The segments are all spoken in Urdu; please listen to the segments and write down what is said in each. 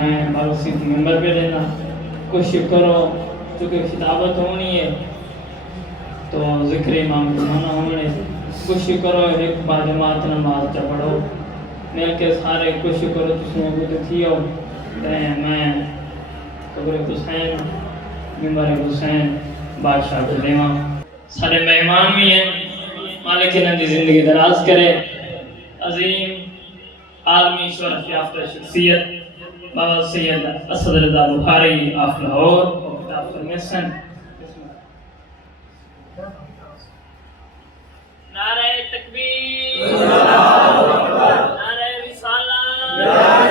ہیں مرسی ممبر پہ لینا کوشش کرو چونکہ خطابت ہونی ہے تو ذکر امام کو منع ہونے کوشش کرو ایک با جماعت نماز چا پڑھو مل کے سارے کوشش کرو تسوں کو تھیو میں قبر حسین ممبر حسین بادشاہ کو دیواں سارے مہمان بھی ہیں مالک انہاں دی زندگی دراز کرے عظیم عالمی شرف یافتہ شخصیت بابا سید اسد رضا بخاری آف لاہور کتاب فرمیسن نعرہ تکبیر نعرہ رسالہ نعرہ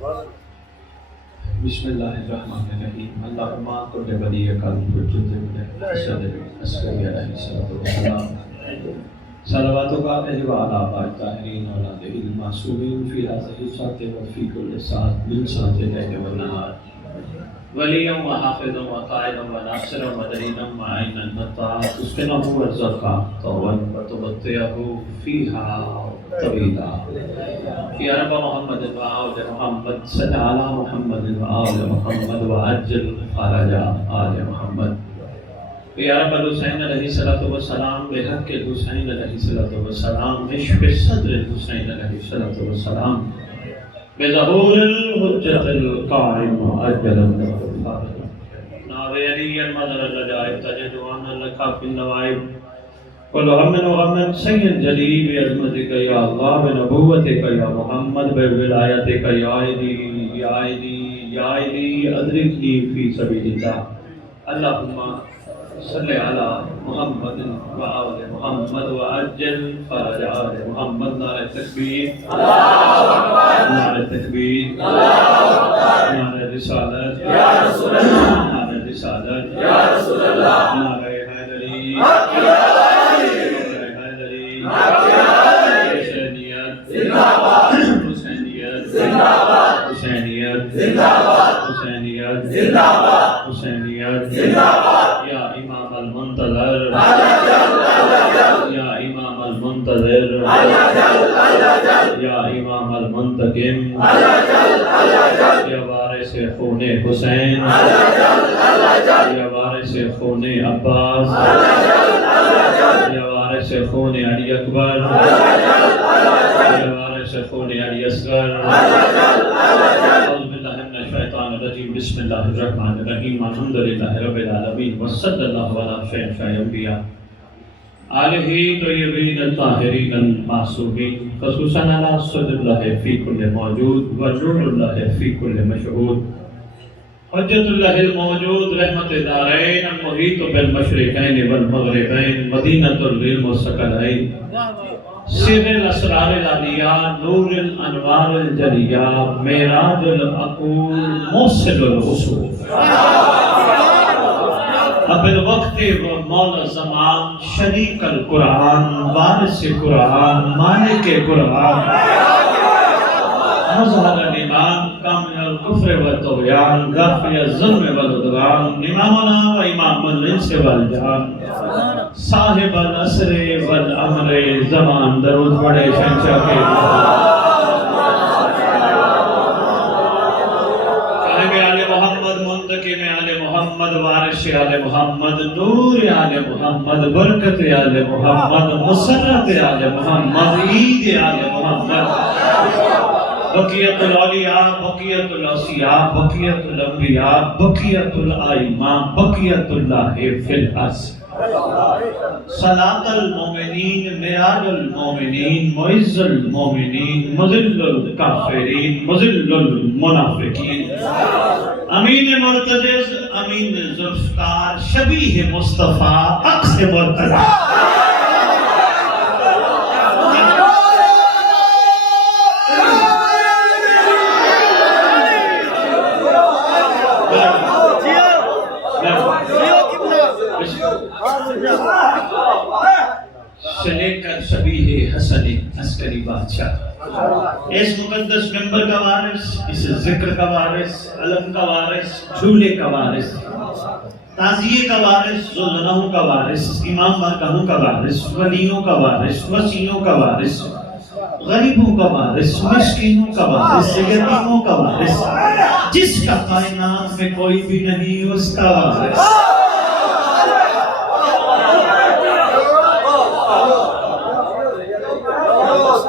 ولایت بسم اللہ الرحمن الرحیم اللہم کل ولی قلب حجت ابن اسد عسکری علیہ السلام صلواتک علیہ وعلی آباء الطاہرین اولاد المعصومین فی هذه الساعة وفی کل ساعة من ساعة الليل والنهار ولیا وحافظا وقائدا وناصرا ودلیلا معینا مطاعا تسکنه والزرقا طوا وتغطيه فيها طويلا يا رب محمد وآل محمد صل على محمد وآل محمد وعجل فرج آل محمد يا رب الحسین علیہ الصلوۃ والسلام بحق الحسین علیہ الصلوۃ والسلام اشف صدر الحسین علیہ الصلوۃ والسلام بظهور الحجة القائم أجل الغفار ناظري المدر الرجائب تجد أن لك في النوائب كل هم وغم سيد جليل بعظمتك يا الله بنبوتك يا محمد بولایتك يا عيدي يا عيدي يا عيدي أدركني في سبيل الله اللهم صل على محمد وآل محمد وعجل فرج آل محمد نعرہ تکبیر نعرہ تکبیر نعرہ رسالت نعرہ رسالت نعرہ حیدری حیدری حسینیت حسینیت حسینیت حسینیت حسینیت یا امام المنتظر یا امام المنتظر یا امام المنتقم یا وارث خون حسین یا وارث خون عباس یا وارث خون علی اکبر یا وارث خون علی اصغر اعوذ باللہ من الشیطان الرجیم بسم اللہ الرحمن الرحیم الحمدللہ رب العالمین وصلی اللہ علی شیخ انبیاء آلہ طیبین الطاہرین المعصومین خصوصاً علی صدر اللہ فی کل موجود و نور اللہ فی کل مشہود حجت اللہ الموجود رحمت دارین المحیط بالمشرقین والمغربین مدینۃ العلم والثقلین سر الاسرار العلیاء نور الانوار الجلیاء معراج العقول موصل الاصول اب الوقت و مولا زمان شریک القرآن وارث قرآن مالک قرآن مظہر الایمان کامل الکفر والطغیان غافل الظلم والعدوان امامنا و امام الانس والجان صاحب العصر والامر زمان درود پڑھے شہنشاہ کے صاحب آل محمد منتقم آل محمد وارث آل محمد نور آل محمد برکت آل محمد مسرت آل محمد عید آل محمد بقیت الاولیاء بقیت الاسیاء بقیت الانبیاء بقیت الائمہ بقیت اللہ فی الارض صلاة المومنین معراج المومنین معز المومنین مذل الکافرین مذل المنافقین امین مرتجز امین ذوالفقار شبیہ مصطفیٰ عکس مرتجز سے لے کر شبیہ حسن عسکری بادشاہ، اس مقدس ممبر کا وارث، اس ذکر کا وارث، علم کا وارث، جھولے کا وارث، تعزیے کا وارث، ذوالجلالہ کا وارث، امام بارگاہوں کا وارث، ولیوں کا وارث، وسیعوں کا وارث، غریبوں کا وارث، مسکینوں کا وارث، یتیموں کا وارث، جس کا کائنات میں کوئی بھی نہیں اس کا وارث۔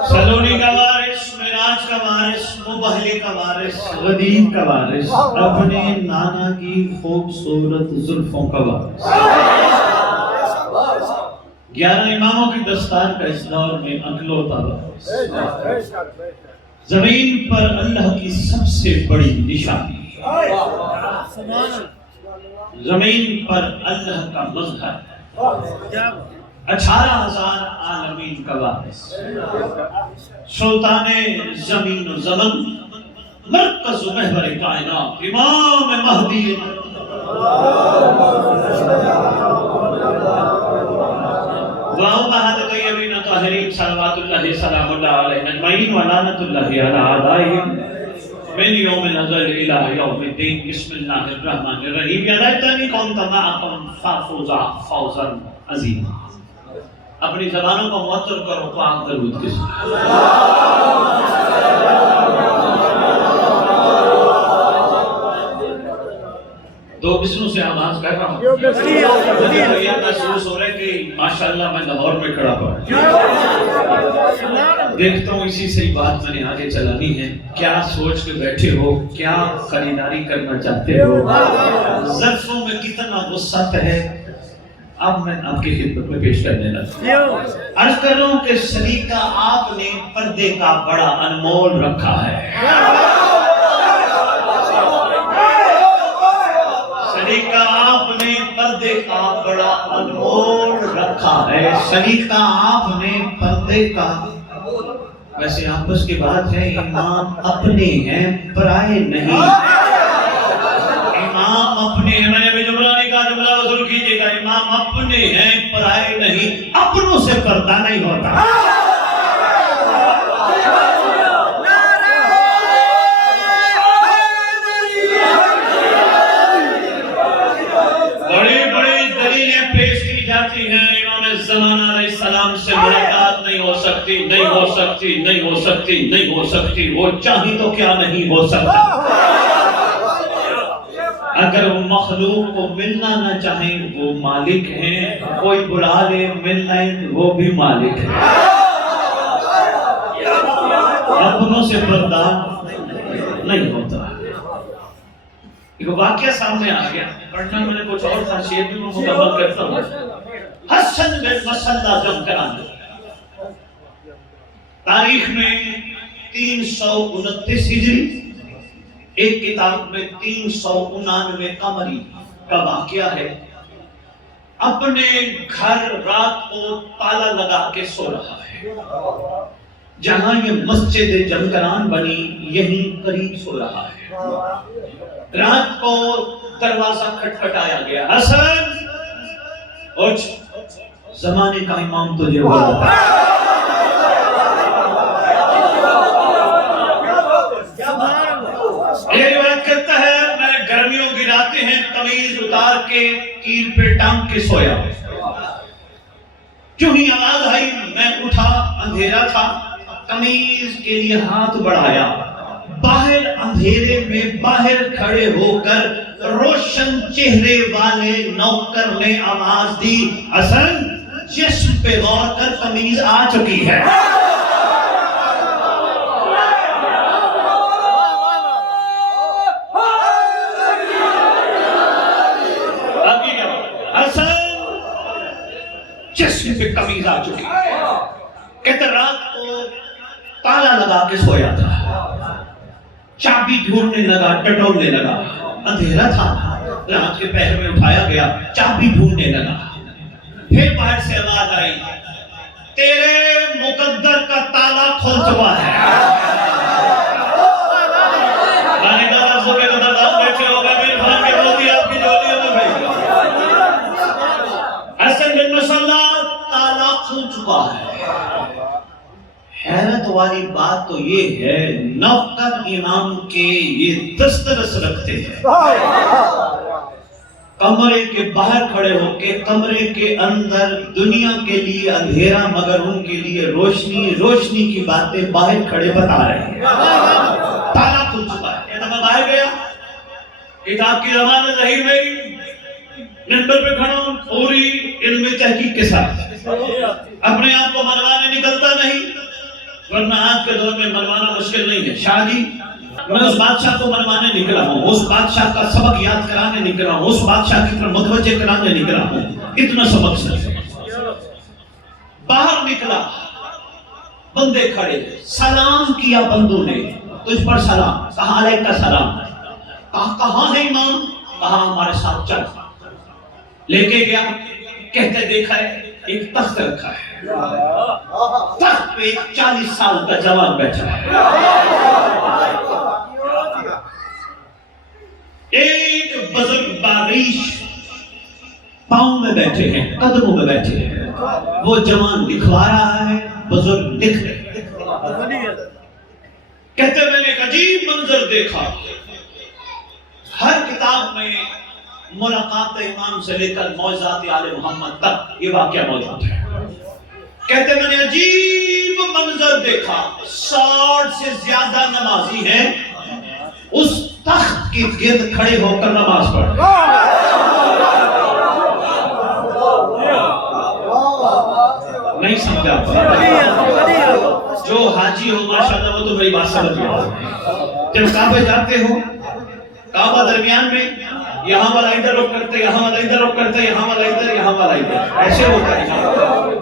سلونی کا وارث، معراج کا وارث، مبہلی کا وارث، غدیر کا وارث، اپنے نانا کی خوبصورت زلفوں کا وارث۔ 11 اماموں کی دستار کا اس دور میں اکلوتا وارث، زمین پر اللہ کی سب سے بڑی نشانی، زمین پر اللہ کا مظہر، 18,000 عالمین کا وارث، سلطان زمین و زمن، مرکز و محور کائنات، امام مہدی، وَهُوَ بَعْدَ طَيِّبِينَ طَاهِرِينَ صلوات اللہ سلام اللہ علیہ اجمعین وَلَعنَةُ اللَّهِ عَلَىٰ أَعْدَائِهِمْ من يوم الأزل إلى يوم الدين بسم الله الرحمن الرحيم يا ليتني كنت معكم فأفوز فوزا عظيما۔ اپنی زبانوں کو معطر کرو پاک درود کے ساتھ۔ دو بسموں سے آغاز کر رہا ہوں، مجھے تو یہ محسوس ہو رہا ہے کہ ماشاءاللہ میں لاہور میں کھڑا ہوا دیکھتا ہوں، اسی سے ہی بات میں نے آگے چلانی ہے۔ کیا سوچ کے بیٹھے ہو، کیا خریداری کرنا چاہتے ہو، ظرفوں میں کتنا وسعت ہے، اب میں آپ کی خدمت میں پیش کرنے لگا۔ عرض کر رہا ہوں کہ سلیقہ آپ نے پردے کا بڑا انمول رکھا ہے، سلیقہ آپ نے پردے کا بڑا انمول رکھا ہے، سلیقہ آپ نے پردے کا، ویسے آپس کی بات ہے، امام اپنے ہیں پرائے نہیں، امام اپنے ہیں، میں نے بھی جملہ نہیں کہا، جملہ وصول کیجئے گا، امام اپنے ہیں پرائے نہیں، اپنوں سے پردہ نہیں ہوتا۔ بڑی بڑی دلیلیں پیش کی جاتی ہیں، امام زمانہ علیہ السلام سے ملاقات نہیں ہو سکتی، نہیں ہو سکتی، نہیں ہو سکتی، نہیں ہو سکتی، وہ چاہی تو کیا نہیں ہو سکتا۔ اگر وہ مخلوق کو ملنا نہ چاہیں وہ مالک ہیں، کوئی بلا لے مل لیں وہ بھی مالک ہیں، اپنوں سے پردہ نہیں ہوتا۔ ایک واقعہ سامنے آ گیا، پڑھنا میں نے کچھ اور تھا، شیئر بھی میں مکمل کرتا ہوں۔ حسن بن مسلح جمکران، تاریخ میں 329 ہجری، ایک کتاب میں 399 قمری کا واقعہ ہے۔ اپنے گھر رات کو تالا لگا کے سو رہا ہے، جہاں یہ مسجد جمکران بنی یہیں قریب سو رہا ہے۔ رات کو دروازہ کھٹکھٹایا گیا، حسن اٹھ، زمانے کا امام تجھے بلاتا ہے۔ یہ روایت کرتا ہے میں گرمیوں کی راتیں ہیں، قمیض اتار کے کیل پہ ٹانگ کے سویا، جو ہی آواز آئی میں اٹھا، اندھیرا تھا، قمیض کے لیے ہاتھ بڑھایا، باہر اندھیرے میں باہر کھڑے ہو کر روشن چہرے والے نوکر نے آواز دی، حسن جسم پہ غور کر، قمیض آ چکی ہے۔ جسم پہ قمیض آ چکی ہے، کہتے رات کو تالا لگا کے سویا تھا، چابی ڈھونڈنے لگا، ٹٹولنے لگا، اندھیرا تھا، رات کے پہر میں اٹھایا گیا، چابی ڈھونڈنے لگا، پھر باہر سے آواز آئی، تیرے مقدر کا تالا کھل چکا ہے۔ آنے کا لفظوں کے قدر آپ بیٹھے ہو گئے، میرے بھان کے موتی آپ کی جولیوں میں بھیج کھل چکا ہے۔ حیرت والی بات تو یہ ہے نوکر امام کے یہ دسترس رکھتے ہیں، کمرے کے باہر کھڑے ہو کے کمرے کے اندر دنیا کے لیے اندھیرا مگر ان کے لیے روشنی، روشنی کی باتیں باہر کھڑے بتا رہے ہیں۔ تالا کھل چکا ہے۔ یہ دفعہ باہر گیا، کتاب کی ضمانت رہی میری، منبر پہ کھڑا ہوں پوری علم تحقیق کے ساتھ، اپنے آپ کو منوانے نکلتا نہیں، ورنہ آج کے دور میں منوانا مشکل نہیں ہے۔ شاہ جی میں اس بادشاہ کو منوانے نکلا ہوں، اس بادشاہ کا سبق یاد کرانے نکلا ہوں، اس بادشاہ کی طرف متوجہ کرانے نکلا ہوں، اتنا سبق سے باہر نکلا، بندے کھڑے، سلام کیا بندوں نے، تجھ پر سلام، کہا علیہ کا سلام، کہا کہاں ہے امام، کہا ہمارے ساتھ چل، لے کے گیا، کہتے دیکھا ہے ایک تخت رکھا ہے، تخت پہ 40 سال کا جوان بیٹھا ہے، ایک بزرگ باریش پاؤں میں بیٹھے ہیں، قدموں میں بیٹھے ہیں، وہ جوان لکھوا رہا ہے، بزرگ لکھ رہے ہیں۔ کہتے میں نے ایک عجیب منظر دیکھا، ہر کتاب میں ملاقات امام سے لے کر معجزات آل محمد تک یہ واقعہ موجود ہے۔ کہتے میں نے عجیب منظر دیکھا، 60 سے زیادہ نمازی ہیں اس تخت کے گرد کھڑے ہو کر نماز پڑھ رہے نہیں سمجھا؟ جو حاجی ہو ماشاءاللہ وہ تو میری بات سمجھ گیا۔ جب کعبے جاتے ہو، کعبہ درمیان میں، یہاں والا ادھر رخ کرتے، یہاں والا ادھر رخ کرتے، یہاں والا ادھر، یہاں والا ادھر، ایسے ہوتا ہے۔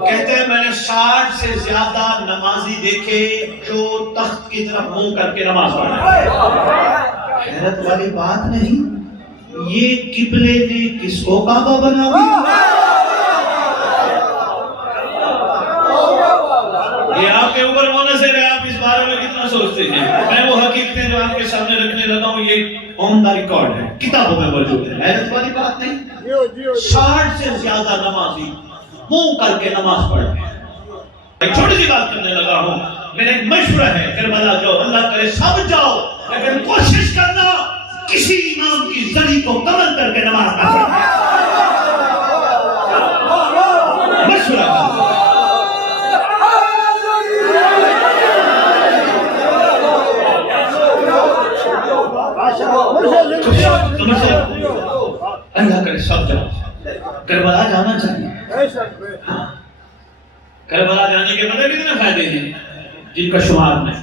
کہتے ہیں میں نے 60 سے زیادہ نمازی دیکھے جو تخت کی طرف منہ کر کے نماز پڑھ رہے ہیں۔ حیرت والی بات نہیں، یہ قبلے نے کس کو کعبہ بنا دیا؟ یہ آپ کے اوپر منحصر ہے، آپ اس بارے میں کتنا سوچتے ہیں۔ میں وہ حقیقتیں جو آپ کے سامنے رکھنے لگا ہوں، یہ آن دا ریکارڈ ہے، کتابوں میں موجود ہے۔ حیرت والی بات نہیں، 60 سے زیادہ نمازی منہ کر کے نماز پڑھ رہے ہیں۔ ایک چھوٹی سی بات کرنے لگا ہوں، میرا ایک مشورہ ہے، کربلا جاؤ، اللہ کرے سب جاؤ، لیکن کوشش کرنا کسی امام کی زری کو قبل کر کے نماز نہ پڑھنا۔ مشورہ اللہ کرے سب جاؤ، کربلا جانا چاہیے۔ کربلا جانے کے بدلے کتنے فائدے ہیں جن کا شمار نہیں،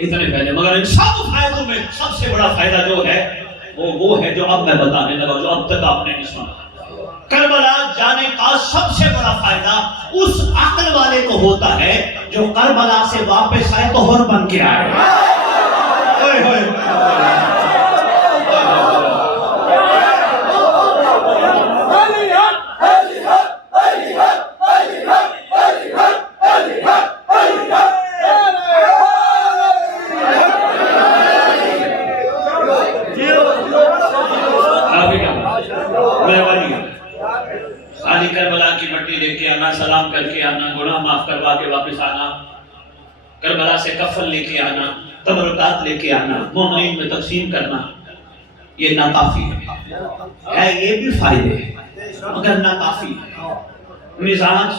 اتنے فائدے، مگر ان سب فائدوں میں سب سے بڑا فائدہ جو ہے وہ ہے جو اب میں بتانے لگا، جو اب تک آپ نے نہیں سنا۔ کربلا جانے کا سب سے بڑا فائدہ اس عقل والے کو ہوتا ہے جو کربلا سے واپس آئے تو ہور بن کے آئے۔ ہوئے ہوئے خالی کربلا کی مٹی لے کے آنا، سلام کر کے آنا، گناہ معاف کروا کے واپس آنا، کربلا سے کفن لے کے آنا، تبرکات لے کے آنا، مومنین میں تقسیم کرنا، یہ ناکافی ہے۔ یہ بھی فائدے ہیں مگر ناکافی ہے۔ مزاج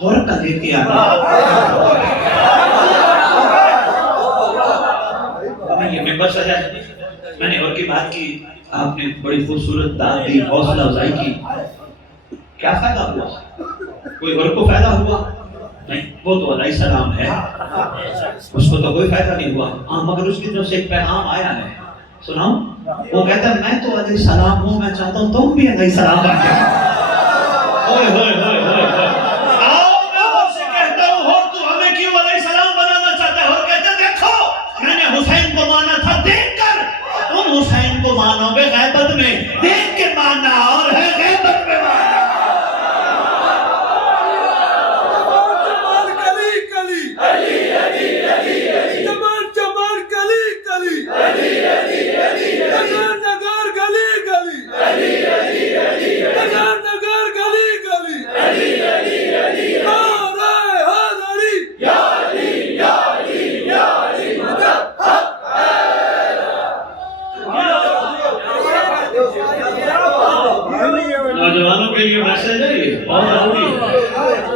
اور کا لے کے آنا، یہ ممبر سجا ہے، میں نے اور کی بات کی، آپ نے بڑی خوبصورت داد دی، حوصلہ افزائی کی، کیا فائدہ ہوا؟ کوئی اور کو فائدہ ہوا؟ نہیں، وہ تو علیہ السلام ہے، اس کو تو کوئی فائدہ نہیں ہوا، مگر اس کی طرف سے ایک پیغام آیا ہے، سناؤں؟ وہ کہتا ہے میں تو علیہ السلام ہوں، میں چاہتا ہوں تم بھی علیہ السلام بن جاؤ۔ ہوئے ہوئے ہوئے ہوئے آؤ میں اور سے کہتا ہوں، اور تو ہمیں کیوں علیہ السلام بنانا چاہتا ہے؟ اور کہتے دیکھو میں نے حسین کو مانا تھا دیکھ کر، تم حسین کو مانو گے غیبت میں، دیکھ کے ماننا اور ہے غیبت میں ماننا۔ مسلمانوں کے لیے میسج ہے یہ بہت ضروری ہے.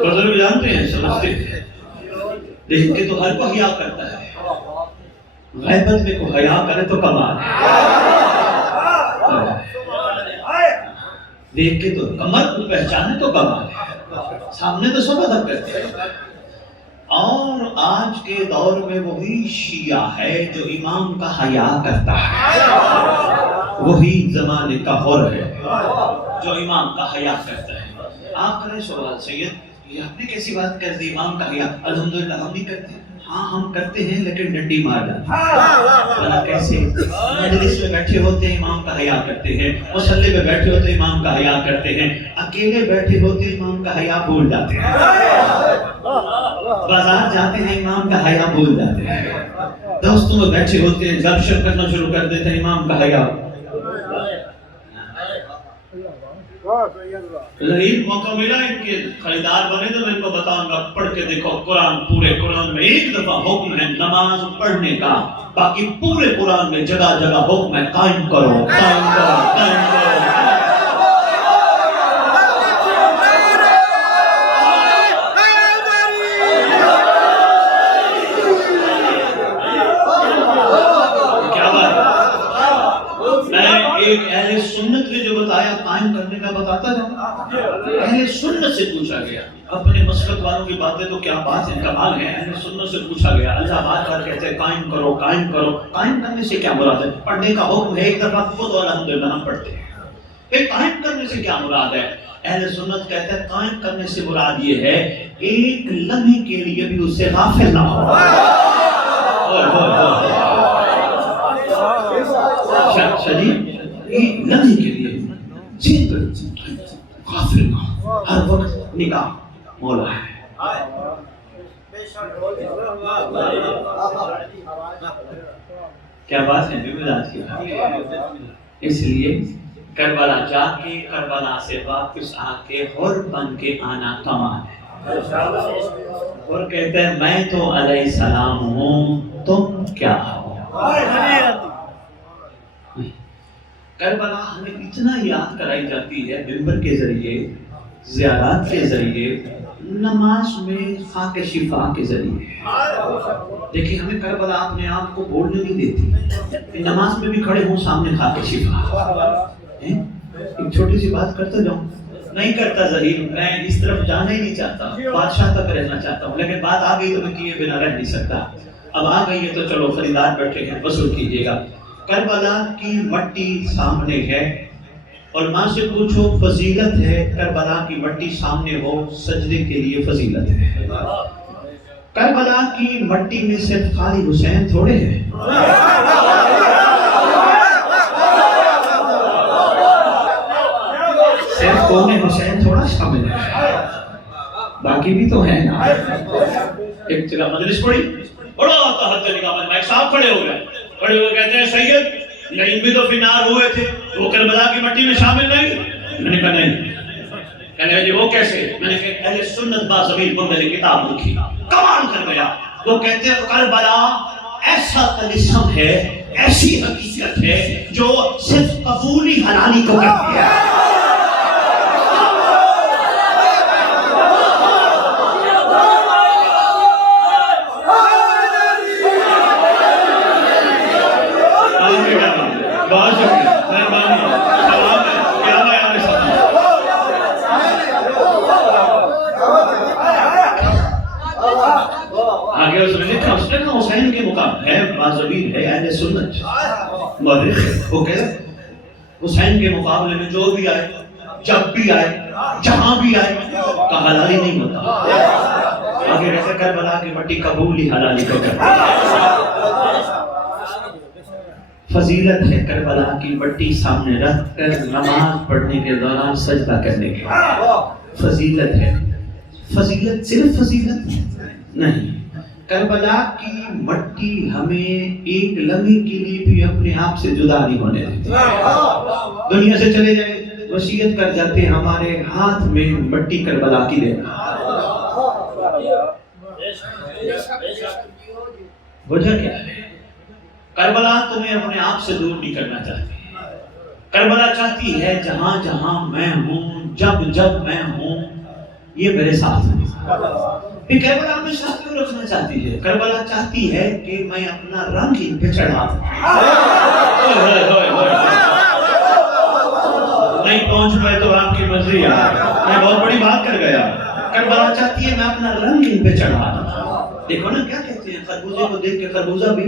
بزرگ جانتے ہیں سمجھتے ہیں دیکھ کے تو ہر کو حیا کرتا ہے. غیبت میں کو حیا کرے تو کمال ہے. دیکھ کے تو کمر کو پہچانے تو کمال ہے. سامنے تو سب ادب کرتے ہیں. اور آج کے دور میں وہی شیعہ ہے جو امام کا حیا کرتا ہے. وہی زمانے کا حر ہے جو امام کا حیا کرتا ہے. آپ کریں سوال سید یہ آپ نے کیسی بات کر دی امام کا حیا؟ الحمدللہ ہم نہیں کرتے. ہاں ہم کرتے ہیں لیکن ڈنڈی مار جاتے ہیں. کیسے؟ مجلس میں بیٹھے ہوتے ہیں امام کا حیا کرتے ہیں, مصلی پہ بیٹھے ہوتے ہیں امام کا حیا کرتے ہیں, اکیلے بیٹھے ہوتے ہیں امام کا حیا بھول جاتے ہیں, بازار جاتے ہیں امام کا حیا بھول جاتے ہیں, دوستوں میں بیٹھے ہوتے ہیں گپ شپ کرنا شروع کر دیتے ہیں امام کا حیا. ظہیر موقع ملا ان کے خریدار بنے تو میں ان کو بتاؤں گا پڑھ کے دیکھو قرآن. پورے قرآن میں ایک دفعہ حکم ہے نماز پڑھنے کا, باقی پورے قرآن میں جگہ جگہ حکم ہے قائم کرو قائم کرو قائم کرو. ایک اہل سنت نے جو بتایا قائم کرنے کا بتاتا رہا. اہل سنت سے پوچھا گیا, اپنے مسلک والوں کی باتیں تو کیا بات ہے, کمال ہے. اہل سنت سے پوچھا گیا اللہ بات بار کہتے ہیں قائم کرو قائم کرو. قائم کرنے سے کیا مراد ہے؟ پڑھنے کا حکم ہے ایک دفعہ خود اور الحمدللہ ہم پڑھتے ہیں. پھر قائم کرنے سے کیا مراد ہے؟ اہل سنت کہتے ہیں قائم کرنے سے مراد یہ ہے ایک لمحے کے لیے بھی اس سے غافل نہ ہو. شریف ایک لمحے کے لیے غافل نہ ہو, ہر وقت نگاہ مولا ہے. کیا بات ہے آج کی. اس لیے کربلا جا کے کربلا سے واپس آ کے حر بن کے آنا کمال ہے. اور کہتے ہیں میں تو علیہ السلام ہوں تم کیا ہو. کربلا ہمیں اتنا یاد کرائی جاتی ہے منبر کے ذریعے, زیارات کے ذریعے, نماز میں خاک شفا کے ذریعے. دیکھیں ہمیں کربلا اپنے آپ کو بولنے نہیں دیتی. نماز میں بھی کھڑے ہوں سامنے خاک شفا. ایک چھوٹی سی بات کرتا جاؤں, نہیں کرتا ظہیر, میں اس طرف جانا ہی نہیں چاہتا, بادشاہ تک رہنا چاہتا ہوں, لیکن بات آ گئی تو میں کیے بنا رہ نہیں سکتا. اب آ گئی ہے تو چلو خریدار بیٹھے ہیں وصول کیجیے گا. کربلا کی مٹی سامنے ہے اور ماں سے پوچھو فضیلت ہے کربلا کی مٹی سامنے ہو سجدے کے لیے فضیلت ہے. کربلا کی مٹی میں صرف خالی حسین تھوڑے ہیں, صرف کون حسین تھوڑا شامل ہے, باقی بھی تو ہیں نا. ایک جگہ مجلس پڑی, بڑا تحت نکاح میں ایک صاحب کھڑے ہو گئے, کھڑے ہوئے کہتے ہیں سید نہیں بھی تو فنار ہوئے تھے وہ کربلا کی مٹی میں شامل نہیں. میں نے کہا نہیں. کہنے لگے وہ کیسے؟ میں نے کہا اہل سنت باضمیر بندے نے کتاب لکھی, کمال کر گیا. وہ کہتے ہیں کربلا ایسا طلسم ہے, ایسی حقیقت ہے جو صرف قبولی حلالی کو کرتی ہے. بہت شکریہ, مہربانی, سلام ہے, کیا بیان ہے سب. آگے اس نے لکھا, اس نے کہا حسین کے مقام ہے, باضمیر ہے, اہل سنت مورخ ہے. وہ کہہ رہے حسین کے مقابلے میں جو بھی آئے, جب بھی آئے, جہاں بھی آئے, کا حلالی نہیں ہوتا. آگے کہتے کربلا کی مٹی قبولی حلالی کو کرتی ہے. فضیلت ہے کربلا کی مٹی سامنے رکھ کر نماز پڑھنے کے دوران سجدہ کرنے کی. فضیلت ہے. فضیلت صرف فضیلت نہیں, کربلا کی مٹی ہمیں ایک لمحے کے لیے بھی اپنے آپ سے جدا نہیں ہونے دیتی. دنیا سے چلے جائے وصیت کر جاتے ہیں ہمارے ہاتھ میں مٹی کربلا کی دینا. وجہ کیا ہے؟ کربلا تمہیں اپنے آپ سے دور نہیں کرنا چاہتی. کربلا چاہتی ہے جہاں جہاں میں ہوں, جب میں ہوں یہ میرے ساتھ ہے. پھر کربلا اپنے ساتھ کیوں رکھنا چاہتی ہے؟ کربلا چاہتی ہے کہ میں اپنا رنگ ان پہ چڑھا دوں. نہیں پہنچ پائے تو آپ کی مرضی ہے، میں بہت بڑی بات کر گیا. کربلا چاہتی ہے میں اپنا رنگ ان پہ چڑھا دوں. دیکھو نا کیا کہتے ہیں، خربوزے کو دیکھ کے خربوزہ بھی،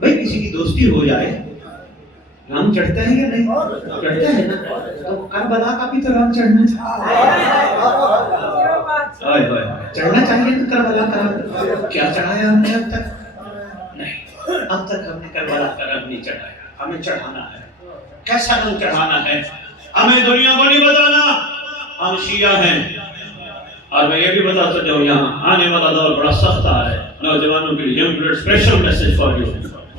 بھائی کسی کی دوستی ہو جائے رنگ چڑھتا ہے یا نہیں؟ چڑھتا ہے نا. تو کربلا کا بھی تو رنگ چڑھنا چاہیے نا. کربلا کا رنگ کیا چڑھایا ہم نے اب تک؟ نہیں، اب تک ہم نے کربلا کا رنگ نہیں چڑھایا. ہمیں چڑھانا ہے. کیسا رنگ چڑھانا ہے؟ ہمیں دنیا کو نہیں بتانا ہم شیعہ ہیں. اور میں یہ بھی بتا سکتا ہوں یہاں آنے والا دور بڑا سخت آ ہے نوجوانوں کے لیے. یم blood special message for you.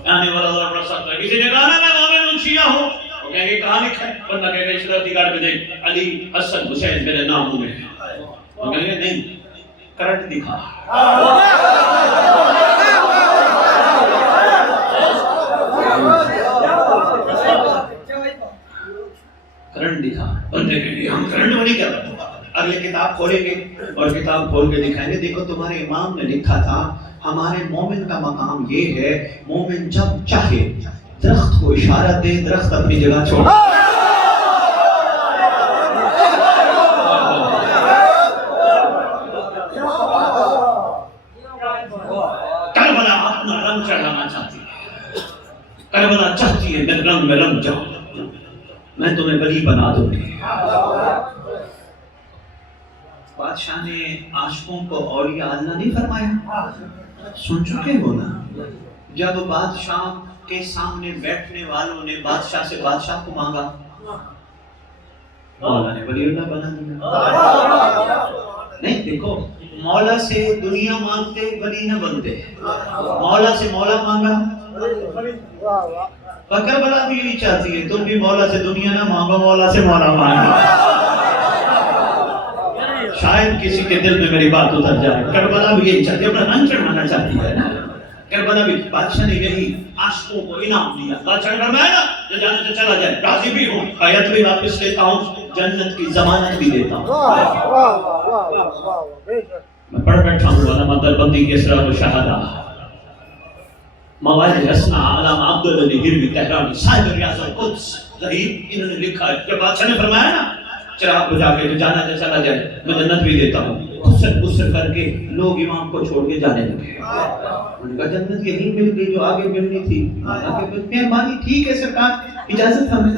آنے والا دور بڑا سخت ہے. کسی نے کہا نا میں مومن ہوں شیعہ ہوں، وہ کہیں گے کہاں لکھا ہے؟ بندہ کہے گا اشتراتی کارڈ پہ دیکھ علی حسن حسین میرے ناموں میں. وہ کہیں گے نہیں، کرنٹ دکھا. کرنٹ دکھا. بندے کہیں گے ہم کرنٹ وہ نہیں کر رہے. اگلے کتاب کھولیں گے اور کتاب کھول کے دکھائیں گے دیکھو تمہارے امام نے لکھا تھا ہمارے مومن کا مقام یہ ہے، مومن جب چاہے درخت کو اشارہ دے، درخت اپنی جگہ چھوڑ. کربلا اپنا رنگ چڑھانا چاہتی ہے. کربلا چاہتی ہے میں رنگ میں رنگ جاؤں، میں تمہیں ولی بنا دوں گی. بادشاہ نے عاشقوں کو اولیاء اللہ نہیں فرمایا؟ سن چکے ہو نا. جب بادشاہ کے سامنے بیٹھنے والوں نے بادشاہ سے بادشاہ کو مانگا، مولا نے ولی اللہ بنا دیا. نہیں دیکھو، مولا سے دنیا مانگتے ولی نہ بنتے. مولا سے مولا مانگا. کربلا بھی یہی چاہتی ہے تم بھی مولا سے دنیا نہ مانگو، مولا سے مولا مانگو. شاید کسی کے دل میں میری بات اتر جائے. کربلا بھی یہی چاہتی ہے، اپنا رنگ چڑھانا چاہتی ہے نا. کربلا بھی بادشاہ نے یہی عاشقوں کو انعام دیا. بادشاہ نے فرمایا نا جو جانے سے چلا جائے، راضی بھی ہوں، حیات بھی واپس لیتا ہوں، جنت کی ضمانت بھی دیتا ہوں. میں پڑھ بیٹھا ہوں علامہ دربندی کے اسرار و شہادہ موالد حسنہ علامہ عبدالعلی گروی تہرانی صاحب ریاض القدس ظہیر، انہوں نے لکھا ہے جب بادشاہ نے فرمایا نا چراغ بجھا کے جو جانا چاہے چلا جائے، میں جنت بھی دیتا ہوں، غسل کر کے لوگ امام کو چھوڑ کے جانے لگے. ان کا جنت یہی مل گئی جو آگے ملنی تھی. مہربانی ٹھیک ہے سرکار، اجازت ہمیں.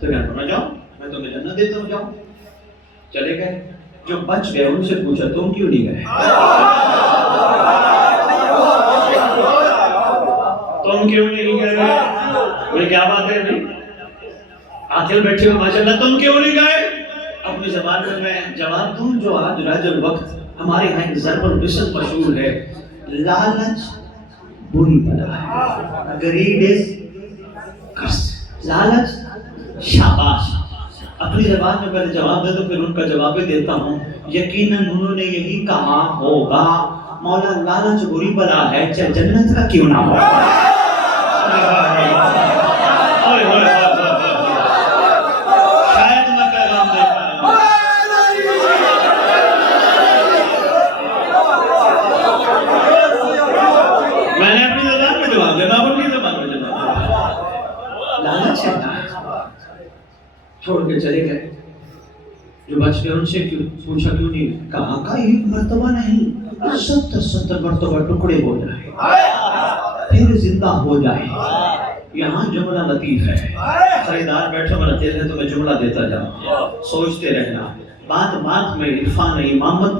تو کہنا پڑا جاؤ میں تمہیں جنت دیتا ہوں، جاؤ. چلے گئے. جو بچ گئے ان سے پوچھا تم کیوں نہیں گئے؟ تم کیوں نہیں گئے؟ بولے کیا بات ہے؟ نہیں آخر بیٹھے ہو ماشاءاللہ، تم کیوں نہیں گئے؟ اپنی زبان میں جواب دوں جو آج راج الوقت ہمارے یہاں ایک ضرب المثل مشہور ہے. لالچ بری بلا ہے. گریڈ از کرس. لالچ شاباش. اپنی زبان میں پہلے جواب دے تو پھر ان کا جواب بھی دیتا ہوں. یقیناً انہوں نے یہی کہا ہوگا مولا لالچ بری بلا ہے چاہے جنت کا کیوں نہ ہو. چھوڑ کے چلے گئے. جو بچ گئے ان سے پوچھا کیوں نہیں؟ کہا کا ایک مرتبہ نہیں 70 مرتبہ ٹکڑے ہو جائے پھر زندہ ہو جائے. یہاں جملہ لطیف ہے. خریدار بیٹھو میرا دل ہے تو میں جملہ دیتا جاؤں، سوچتے رہنا. بات بات میں عرفان امامت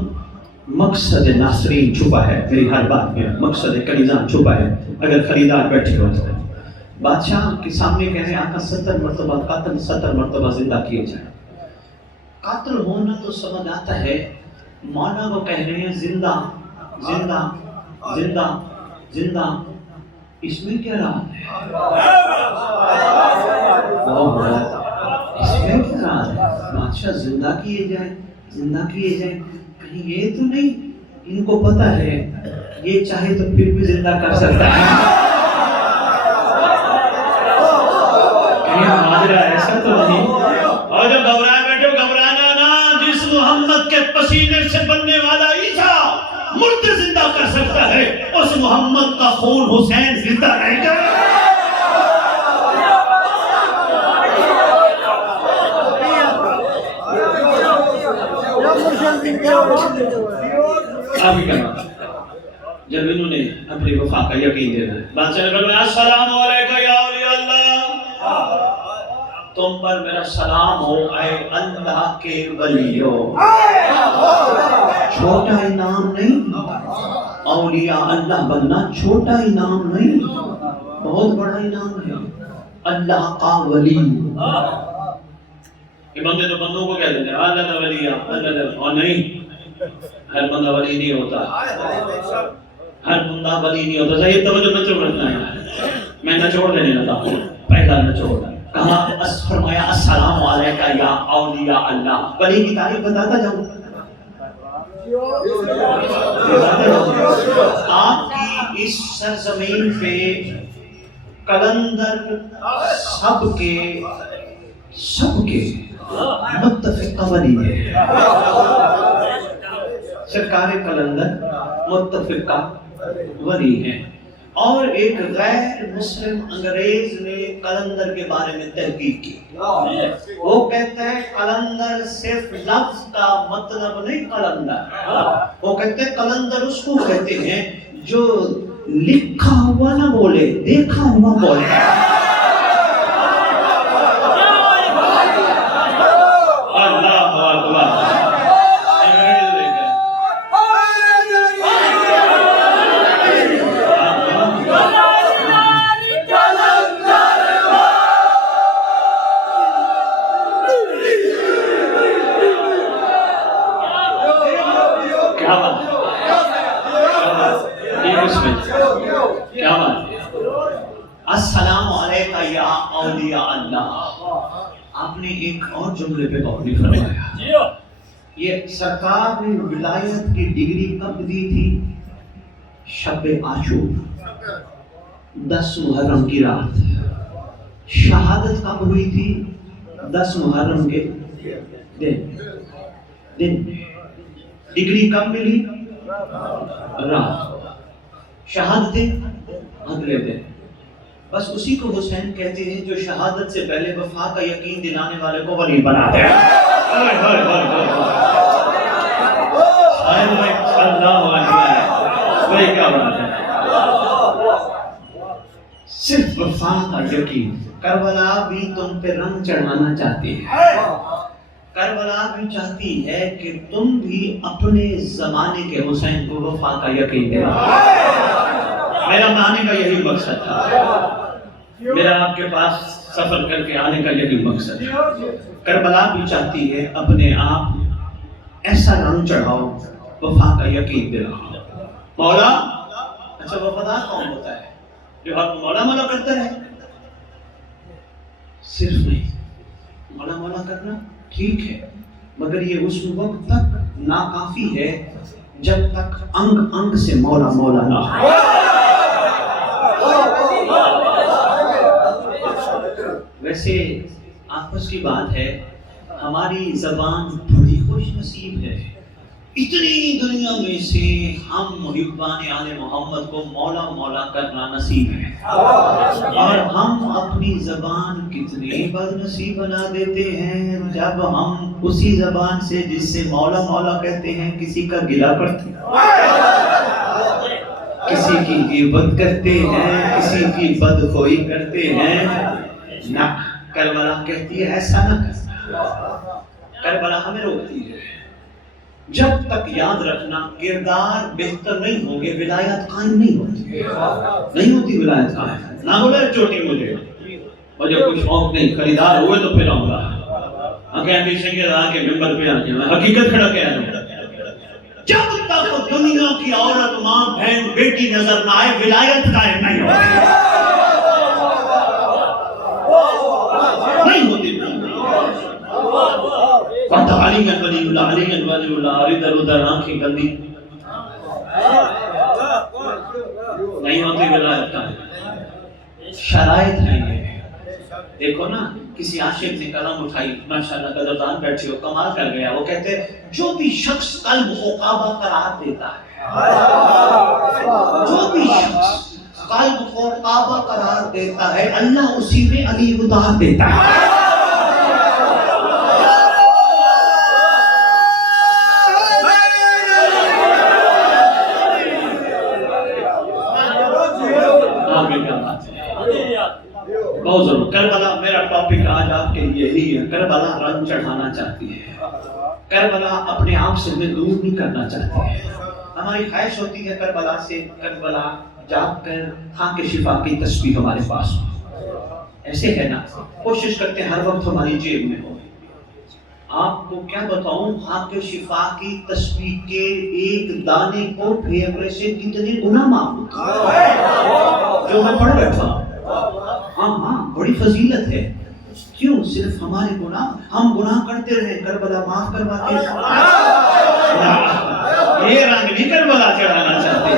مقصد ناصرین چھپا ہے. میری ہر بات میں مقصد کنیزان چھپا ہے. اگر خریدار بیٹھے ہو تو بادشاہ کے سامنے کہہ رہے ہیں آقا 70 مرتبہ قاتل 70 مرتبہ زندہ کیے جائیں. قاتل ہونا تو سمجھ آتا ہے. مولا کو کہہ رہے ہیں زندہ زندہ زندہ زندہ. اس میں کیا رہا ہے؟ اس میں کیا رہا ہے؟ بادشاہ زندہ کیے جائیں زندہ کیے جائیں. کہیں یہ تو نہیں ان کو پتہ ہے یہ چاہے تو پھر بھی زندہ کر سکتا ہے. ایسا تو نہیں. اور جو گھبرائے بیٹھے محمد کے پسینے سے بننے والا عیسیٰ مردے زندہ کر سکتا ہے، اس محمد کا خون حسین زندہ رہے گا۔ آپ ہی کہنا جب انہوں نے اپنی وفا کا یقین دینا ہے، بادشاہ نے فرمایا السلام علیکم یا اولیاء اللہ، تم پر میرا سلام ہو اے اللہ کے ولیو۔ چھوٹا انعام نہیں، اولیاء اللہ بننا چھوٹا انعام نہیں، بہت بڑا انعام ہے، اللہ کا ولی۔ یہ بندے تو بندوں کو کہہ دیتے ہیں اللہ کا ولی، اور نہیں، ہر بندہ ولی نہیں ہوتا، ہر بندہ ولی نہیں ہوتا۔ صحیح توجہ نچوڑ رکھنا ہے، میں نچوڑ دینے لگا ہوں، پہلا نچوڑ کہا، فرمایا السلام علیکم یا اولیاء اللہ، ولی کی تعریف بتاتا جاؤں، آپ کی اس سرزمین پہ قلندر سب کے متفقہ ولی ہے، سرکار قلندر متفقہ ولی ہے۔ اور ایک غیر مسلم انگریز نے قلندر کے بارے میں تحقیق کی، وہ کہتا ہے قلندر صرف لفظ کا مطلب نہیں، قلندر وہ کہتے ہیں قلندر اس کو کہتے ہیں جو لکھا ہوا نہ بولے، دیکھا ہوا بولے۔ السلام علیکم یا اولیاء اللہ، آپ نے ایک اور جملے پہ غور نہیں فرمایا، یہ سرکار نے ولایت کی ڈگری کب دی تھی؟ شب عاشور 10 محرم کی رات۔ شہادت کب ہوئی تھی؟ 10 محرم کے دن۔ ڈگری کب ملی؟ رات۔ شہادتیں اگلے دن۔ بس اسی کو حسین کہتے ہیں جو شہادت سے پہلے وفا کا یقین دلانے والے کو ولی بنا دے۔ صرف وفا کا یقین۔ کربلا بھی تم پہ رنگ چڑھانا چاہتی ہے، کربلا بھی چاہتی ہے کہ تم بھی اپنے زمانے کے حسین کو وفا کا یقین دے۔ میرا آنے کا یہی مقصد تھا، میرا آپ کے پاس سفر کر کے آنے کا یہی مقصد ہے۔ کربلا بھی چاہتی ہے اپنے آپ ایسا رنگ چڑھاؤ، وفا کا یقین دلاؤ۔ مولا، اچھا وفادار کون ہوتا ہے؟ جو ہر مولا مولا کرتا ہے؟ صرف نہیں، مولا مولا کرنا ٹھیک ہے، مگر یہ اس وقت تک ناکافی ہے جب تک انگ انگ سے مولا مولا نہ ہو۔ ویسے آپس کی بات ہے، ہماری زبان بڑی خوش نصیب ہے، اتنی دنیا میں سے ہم محبان آل محمد کو مولا مولا کرنا نصیب ہے، اور ہم اپنی زبان کتنی بد نصیب بنا دیتے ہیں جب ہم اسی زبان سے جس سے مولا مولا کہتے ہیں کسی کا گلہ کرتے ہیں، کسی کی غیبت کرتے ہیں، کسی کی بدخوئی کرتے ہیں۔ نہ، کربلا کہتی ہے ایسا نہ کرنا۔ کربلا ہمیں روکتی ہے، جب تک یاد رکھنا کردار بہتر نہیں ہوں گے ولایت قائم نہیں ہوتی، نہیں ہوتی ولایت قائم۔ نہ بولے چوٹی مجھے، اور جب کچھ شوق نہیں، خریدار ہوئے تو پھر آؤں گا، ہمیشہ کے راہ کے ممبر پہ آ جائیں، حقیقت کھڑا کہہ رہا ہوں، جب تک دنیا کی عورت، ماں، بہن، بیٹی نظر نہ آئے ولایت قائم نہیں ہوتی، نہیں ہوتی۔ علی ولی اللہ، علی ولی اللہ، اور ادھر ادھر آنکھیں گندی نہیں ہوتی ولایت قائم۔ شرائط ہیں یہ، دیکھو نا کسی عاشق نے قلم اٹھائی، ماشاءاللہ قدردان بیٹھے ہو، کمال کر گیا. وہ کہتے جو بھی شخص قلب کو کعبہ قرار دیتا ہے، جو بھی شخص قلب کو کعبہ قرار دیتا ہے، اللہ اسی میں علی اتار دیتا ہے. بہت ضرور. کربلا میرا ٹاپک آج آپ کے لیے یہی ہے. کربلا رنگ چڑھانا چاہتی ہے، کربلا اپنے آپ سے ہمیں دور نہیں کرنا چاہتی ہے. ہماری خواہش ہوتی ہے کربلا سے، کربلا جاگ کر خاک شفا کی تسبیح ہمارے پاس ہو. ایسے ہے نا، کوشش کرتے ہیں ہر وقت ہماری جیب میں ہو. آپ کو کیا بتاؤں، خاک شفا کی تسبیح کے ایک دانے کو پھینکنے سے کتنے گناہ معاف ہوتے ہیں جو میں پڑھ بیٹھا ہوں. ہاں بڑی فضیلت ہے. کیوں؟ صرف ہمارے گناہ، ہم گناہ کرتے رہے، کربلا معاف کرواتے ہیں. یہ رنگ نہیں کربلا چڑھانا چاہتے.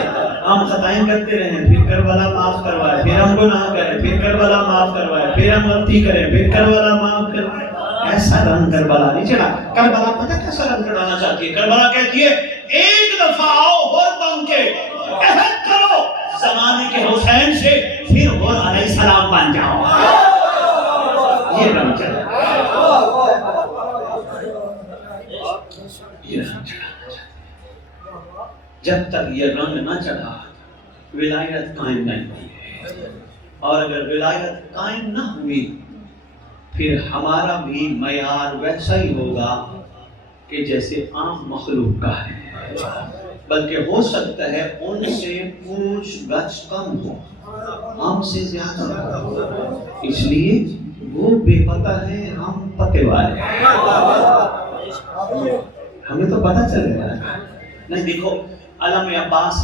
ہم خطائیں کرتے رہے، پھر کربلا معاف کروائے، پھر ہم گناہ کریں، پھر کربلا معاف کروائے، پھر ہم غلطی کریں، پھر کربلا معاف کروائے. ایسا رنگ کربلا نہیں چڑھا. کربلا پتہ کیسا رنگ چڑھانا چاہتی ہے؟ کربلا کہتی ہے ایک دفعہ آؤ اور بن کے عہد کرو زمانے کے حسین سے، پھر اور علیہ السلام بن جاؤ. یہ رنگ چڑھا، یہ رنگ چڑھا. جب تک یہ رنگ نہ چڑھا ولایت قائم نہیں ہوئی. اور اگر ولایت قائم نہ ہوئی پھر ہمارا بھی معیار ویسا ہی ہوگا کہ جیسے عام مخلوق کا ہے، بلکہ ہو سکتا ہے ان سے پوچھ گچھ کم ہو، ہم سے زیادہ ہو. اس لیے وہ بے پتہ ہے، ہم پتے والے ہیں. ہمیں تو پتہ چل گیا نہیں. دیکھو علم عباس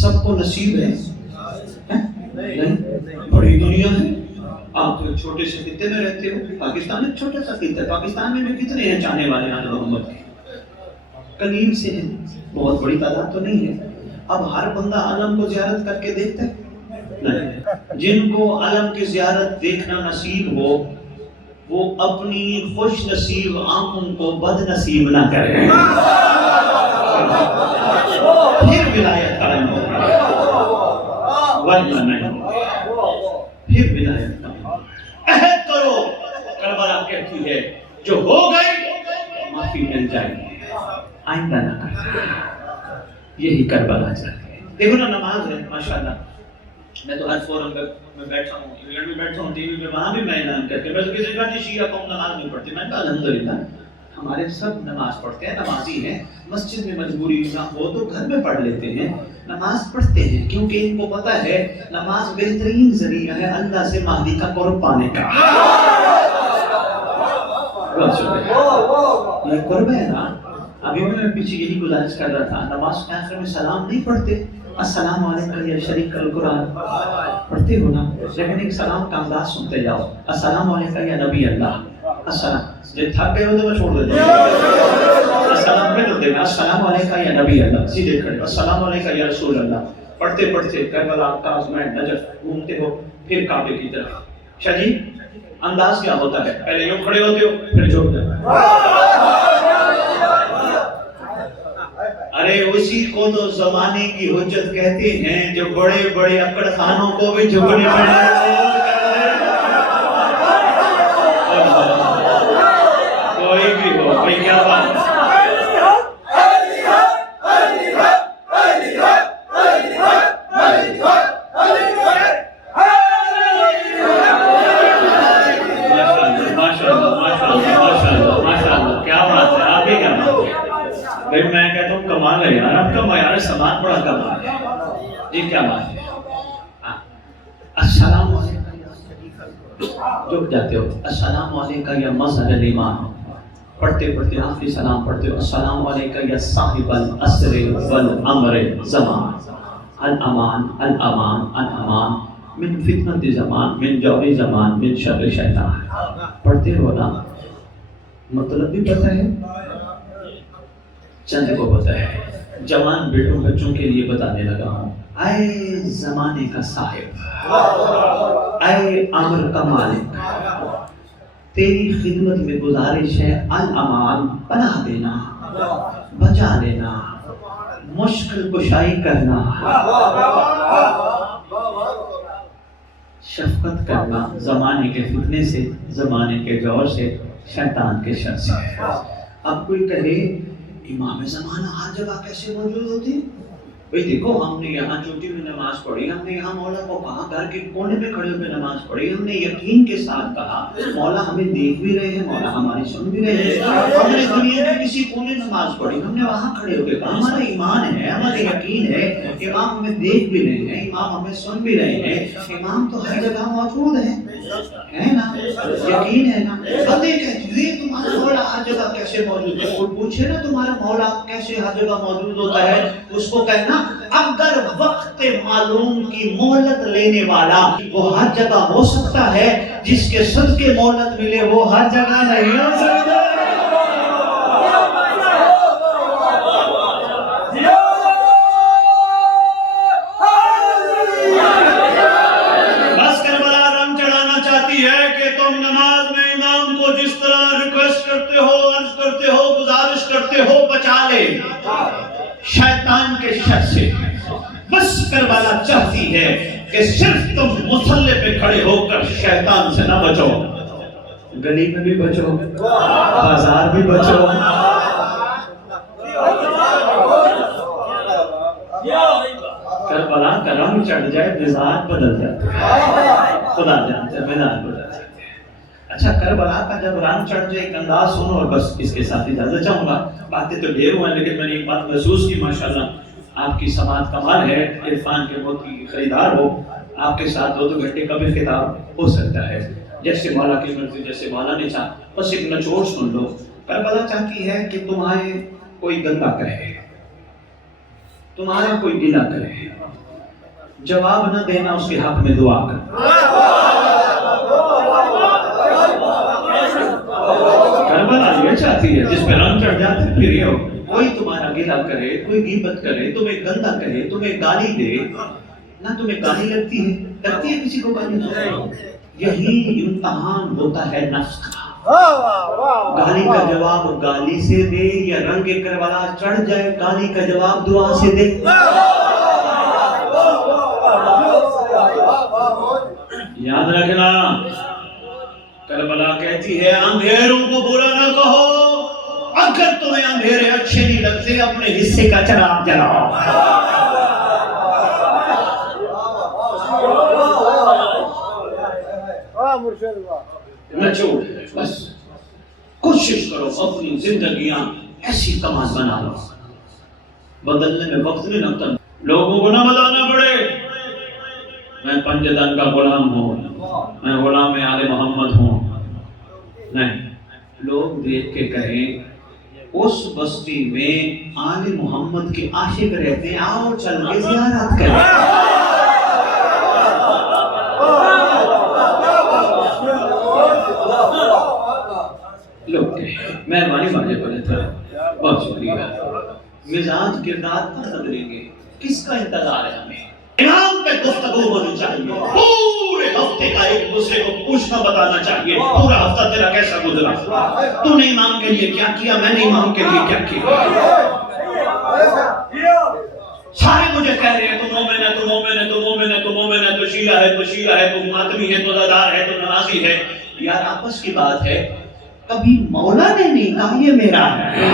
سب کو نصیب ہے نہیں، بڑی دنیا ہے. آپ تو چھوٹے سے خطے میں رہتے ہو. پاکستان ایک چھوٹا سا خطہ ہے. پاکستان میں بھی کتنے ہیں چاہنے والے آل محمد کے؟ قلیل سے ہیں، بہت بڑی تعداد تو نہیں ہے. اب ہر بندہ علم کو زیارت کر کے دیکھتا ہے نہیں. جن کو علم کی زیارت دیکھنا نصیب ہو وہ اپنی خوش نصیب آنکھوں کو بد نصیب نہ کریں، پھر ولایت قائم ہوگی، ورنہ نہیں. پھر ولایت قائم ہوگی. عہد کرو. کربلا کہتی ہے جو ہو گئی معافی مل جائے گی، آئندہ نہ کرنا. یہی کربلا چاہتے ہیں. دیکھو نا نماز ہے ماشاءاللہ. میں تو ہر فورم میں بیٹھا ہوں، انگلینڈ میں بیٹھا ہوں، ٹی وی پہ، وہاں بھی میں اعلان کرتے میں تو کسی نے کہا کہ شیعہ قوم نماز نہیں پڑھتی. میں نے کہا الحمدللہ ہمارے سب نماز پڑھتے ہیں، نمازی ہیں. مسجد میں مجبوری نہ ہو تو گھر میں پڑھ لیتے ہیں. نماز پڑھتے ہیں کیونکہ ان کو پتہ ہے نماز بہترین ذریعہ ہے اللہ سے مہدی کا قرب پانے کا. یہ قرب ہے نا. ابھی میں پیچھے یہی گزارش کر رہا تھا، نماز کے آخر میں سلام نہیں پڑھتے، السلام علیکم یا شریک القرآن پڑھتے ہو نا، لیکن ایک سلام کا انداز سنتے جاؤ. السلام علیکم یا نبی اللہ. السلام جب تھک گئے ہو تو میں چھوڑ دیتا ہوں. السلام پہ تو دینا السلام علیکم یا نبی اللہ، سیدھے کھڑے السلام علیکم یا رسول اللہ. پڑھتے پڑھتے کربلا، کاظمین، نجف گھومتے ہو، پھر کعبے کی طرف. شاہ جی انداز کیا ہوتا ہے؟ پہلے یوں کھڑے ہوتے ہو پھر جھک جاتے. ارے اسی کو تو زمانے کی حجت کہتے ہیں جو بڑے بڑے اکڑ خانوں کو بھی جھکنے پڑے. کوئی بھی ہو بھائی، کیا بات ہے. میں کہتا ہوں کمال ہے یار، آپ کا معیار سامان بڑا کمال ہے. جی کیا بات ہے؟ السلام علیکم جھک جاتے ہو. السلام علیکم یا مظہر الایمان. پڑھتے پڑھتے آخری سلام پڑھتے ہو. السلام علیکم یا صاحب العصر والامر زمان. الامان الامان الامان من فتنة زمان، من جور زمان، من شر شیطان. پڑھتے ہو نا. مطلب بھی پتہ ہے، چند کو پتہ ہے. جوان بیٹوں بچوں کے لیے بتانے لگا ہوں. اے زمانے کا صاحب، اے امر کا مالک، تیری خدمت میں گزارش ہے الامان پناہ دینا، بچا لینا، مشکل کشائی کرنا، شفقت کرنا زمانے کے فتنے سے، زمانے کے جور سے، شیطان کے شر سے۔ اب کوئی کہے امام زمانہ ہر جگہ کیسے موجود ہوتی؟ بھئی دیکھو، ہم نے یہاں چوٹی میں نماز پڑھی، ہم نے یہاں مولا کو کہا، گھر کے کونے میں کھڑے ہو کے نماز پڑھی، ہم نے یقین کے ساتھ کہا مولا ہمیں دیکھ بھی رہے ہیں، مولا ہماری سن بھی رہے ہیں، ہم نے دنیا کے کسی کونے نماز پڑھی، ہم نے وہاں کھڑے ہو کے کہا ہمارا ایمان ہے، ہمارا یقین ہے، امام ہمیں دیکھ بھی رہے ہیں، امام ہمیں سن بھی رہے ہیں، امام تو ہر جگہ موجود ہے نا، یقین ہے نا۔ بندے کہتے ہیں تمہارا مولا ہر جگہ کیسے موجود ہے؟ کوئی پوچھے نا تمہارا مولا کیسے ہر جگہ موجود ہوتا ہے، اس کو کہنا اگر وقت معلوم کی مہلت لینے والا وہ ہر جگہ ہو سکتا ہے، جس کے صدقے مہلت ملے وہ ہر جگہ نہیں ہو سکتا۔ بس کربلا رنگ چڑھانا چاہتی ہے کہ تم نماز میں امام کو جس طرح ریکویسٹ کرتے ہو، عرض کرتے ہو، گزارش کرتے ہو، بچا لے شیطان کے شر سے۔ بس کربلا چاہتی ہے کہ صرف تم مصلی پہ کھڑے ہو کر شیطان سے نہ بچو، گلی میں بھی بچو، بازار بھی بچو، کربلا کا رنگ چڑھ جائے مزاج بدل جاتے ہیں، خدا جانتے ہیں مزاج بدل جاتے ہیں۔ اچھا، کربلا کا جب رنگ چڑھ جائے، ایک انداز سنو اور بس اس کے ساتھ اجازت چاہوں گا۔ باتیں تو ڈھیر ہوئے ہیں لیکن میں نے ایک بات محسوس کی، ماشاءاللہ آپ کی سماعت کمال ہے، عرفان کے بہت کی خریدار ہو، آپ کے ساتھ 2 گھنٹے کا بھی خطاب ہو سکتا ہے، جیسے مولا کی مرضی، جیسے مولا نے چاہا۔ بس ایک نچوڑ سن لو۔ کربلا چاہتی ہے کہ تمہیں کوئی گندا کہے، تمہارا کوئی گلہ کرے، جواب نہ دینا، اس کے حق میں دعا کر۔ کربلا یہ چاہتی ہے جس پہ رنگ چڑھ جاتے ہیں پھر یہ ہو، کوئی تمہارا گلہ کرے، کوئی غیبت کرے، تمہیں گندا کہے، تمہیں گالی دے، نہ تمہیں گالی لگتی ہے، کرتی ہے کسی کو گالی؟ یہی امتحان ہوتا ہے نفس کا۔ گالی کا جواب گالی سے دے یا رنگ کربلا چڑھ جائے، گالی کا جواب دعا سے دے۔ یاد رکھنا، کربلا کہتی ہے اندھیروں کو برا نہ کہو، اگر تمہیں اندھیرے اچھے نہیں لگتے اپنے حصے کا چراغ جلاؤ۔ نچوڑ، بس کوشش کرو اپنی زندگیاں ایسی کمان بنا لو، بدلنے میں وقت نہیں لگتا۔ لوگوں کو نہ بتانا پڑے میں پنجدن کا غلام ہوں، میں غلام آل محمد ہوں، نہیں، لوگ دیکھ کے کہیں اس بستی میں آل محمد کے عاشق رہتے ہیں، آؤ چل کے زیارت کریں۔ لوگ مہربانی والے بنے تھے، بہت شکریہ۔ مزاج کردار پر بدلیں گے، کس کا انتظار ہے ہمیں؟ امام پہ گفتگو ہونی چاہیے، پورے ہفتے کا ایک دوسرے کو پوچھنا بتانا چاہیے، پورا ہفتہ تیرا کیسا گزرا، تو نے امام کے لیے کیا کیا، میں نے امام کے لیے کیا کیا۔ سارے مجھے کہہ رہے ہیں تو مومن ہے، تو مومن ہے، تو مومن ہے، تو مومن ہے، تو شیعہ ہے، تو شیعہ ہے، تو ماتمی ہے، تو زادار ہے، تو نمازی ہے۔ یار آپس کی بات ہے، کبھی مولا نے نہیں کہا یہ میرا ہے۔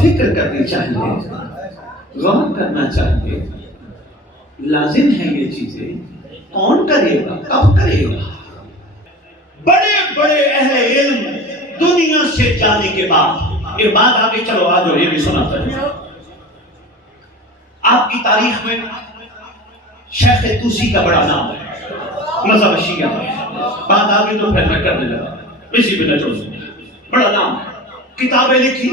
فکر کرنی چاہیے، غور کرنا چاہیے، لازم ہے یہ چیزیں، کون کرے گا، کب کرے گا؟ بڑے بڑے اہل علم دنیا سے جانے کے بعد، یہ بات آگے چلو آج اور یہ بھی سناتا ہے، آپ کی تاریخ میں شیخ توسی کا بڑا نام ہے، مذہب شیعہ میں، بات آگے تو پھر میں کرنے لگا، اسی بنا چل بڑا نام ہے، کتابیں لکھی،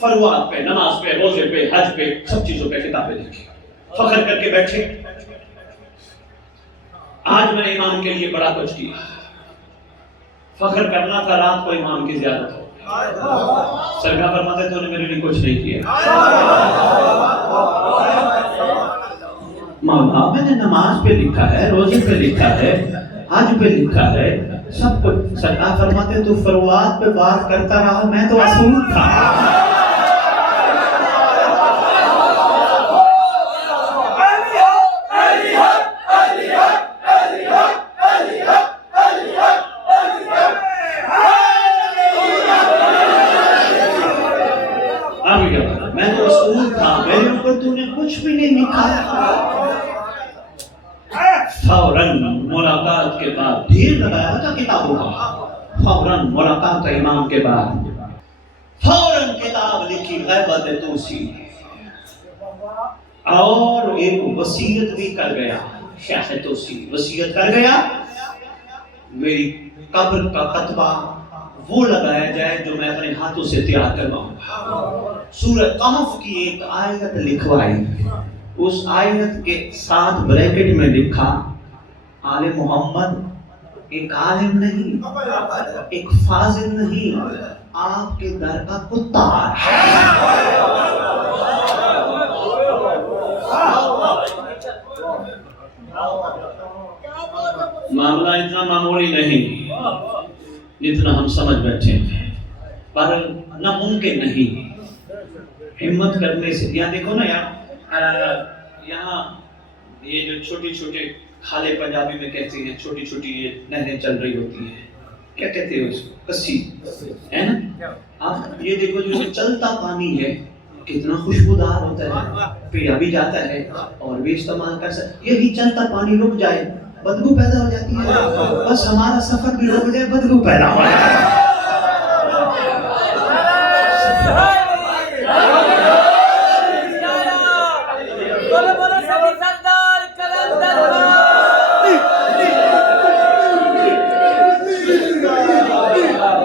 فروات پہ، نماز پہ، روزے پہ، حج پہ، سب چیزوں پہ کتابیں لکھی، فخر کر کے بیٹھے۔ آج میں نے امام کے لیے بڑا کچھ کیا، فخر کرنا تھا رات کو امام کی زیارت ہو، سرکار فرماتے تو نے میرے لیے کچھ نہیں کیا۔ مولا میں نے نماز پہ لکھا ہے، روزے پہ لکھا ہے، آج پہ لکھا ہے سب کچھ سرکار فرماتے تو فروات پہ بات کرتا رہا میں تو اصول تھا. میں تو اصول تھا, میرے اوپر تو نے کچھ بھی نہیں لکھا. فوراً ملاقات کے بعد ڈھیر لگایا تھا کتابوں کا. فوراً ملاقات امام کے بعد فوراً کتاب لکھی غیبت توسی, اور ایک وصیت بھی کر گیا. شیخ توسی وصیت کر گیا میری قبر کا خطبہ وہ لگایا جائے جو میں اپنے ہاتھوں سے تیار کرواؤں. سورہ کہف کی ایک آیت لکھوائی, اس آیت کے ساتھ بریکٹ میں لکھا آل محمد ایک عالم نہیں, ایک فاضل نہیں, آپ کے در کا کتا ہے. معاملہ اتنا معمولی نہیں جتنا ہم سمجھ بیٹھے ہیں, پر ناممکن نہیں. ہمت کرنے سے یہاں دیکھو نا یہاں یہ جو چھوٹی چھوٹے کھالے پنجابی میں کہتے ہیں, چھوٹی چھوٹی یہ نہریں چل رہی ہوتی ہیں, کیا کہتے ہیں اس کو, کسی ہے نا. آپ یہ دیکھو جو چلتا پانی ہے کتنا خوشبودار ہوتا ہے, پیا بھی جاتا ہے اور بھی استعمال کر سکتے. یہی چلتا پانی رک جائے بدبو پیدا ہو جاتی ہے, بس ہمارا سفر بھی رک جائے بدبو پیدا ہو جائے.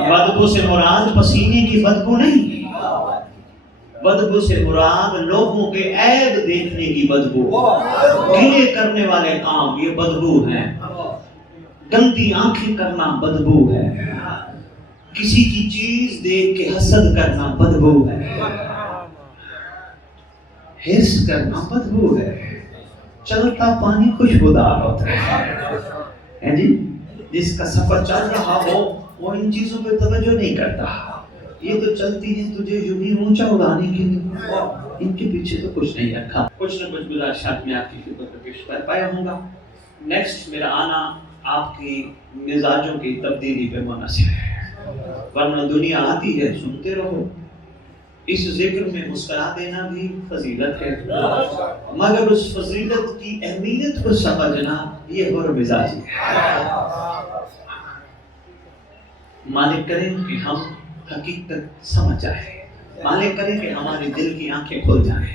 بدبو سے مراد پسینے کی بدبو نہیں, بدبو سے مراد لوگوں کے عیب دیکھنے کی بدبو, گلے کرنے والے کام یہ بدبو ہے. گندی آنکھیں کرنا بدبو ہے, کسی کی چیز دیکھ کے حسد کرنا بدبو ہے, حرص کرنا بدبو ہے. چلتا پانی خوشبودار ہوتا ہے جی. جس کا سفر چل رہا ہو وہ ان چیزوں پہ توجہ نہیں کرتا. یہ تو چلتی ہیں تجھے یوں ہی اونچا اڑانے کے لیے, ان کے پیچھے تو کچھ نہیں رکھا. کچھ نہ کچھ گزارشات میں آپ کی خدمت میں پیش کر پایا ہوں گا. نیکسٹ میرا آنا آپ کی مزاجوں کی تبدیلی پہ منحصر ہے, ورنہ دنیا آتی ہے سنتے رہو. اس ذکر میں مسکرا دینا بھی فضیلت ہے, مگر اس فضیلت کی اہمیت کو سمجھنا یہ اور مزاجی ہے. مالک کریں کہ ہم حقیقت سمجھ جائیں, مالک کریں کہ ہمارے دل کی آنکھیں کھل جائیں,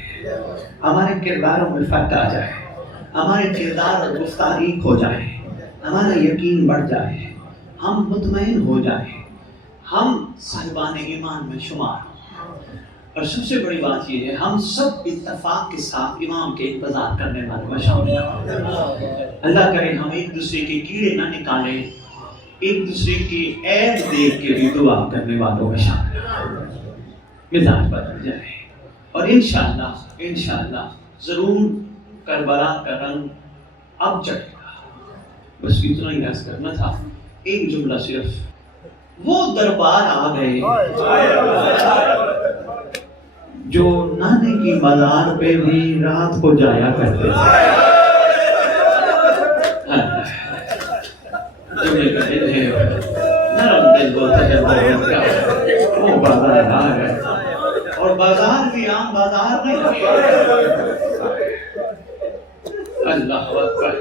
ہمارے کرداروں میں فرق آ جائے, ہمارے کردار اور گفتار ایک ہو جائیں, ہمارا یقین بڑھ جائے, ہم مطمئن ہو جائیں, ہم صاحبان ایمان میں شمار ہوں. اور سب سے بڑی بات یہ ہے ہم سب اتفاق کے ساتھ امام کے انتظار کرنے والے میں شامل ہیں. اللہ کرے ہم ایک دوسرے کے کیڑے نہ نکالیں, ایک دوسرے کی عیب دیکھ کے بھی دعا کرنے والوں میں شامل ہیں. مزاج بدل جائے اور انشاءاللہ ضرور کربلا کا رنگ اب چڑھے گا. بس اتنا ہی عرض کرنا تھا. ایک جملہ صرف, وہ دربار آ گئے جو نانے کی مزار پہ بھی رات کو جایا کرتے تھے. جمعے کا دن ہے, نرم دل ہوتا ہے وہ بازار آ گئے, اور بازار بھی عام بازار نہیں. اللہ اکبر.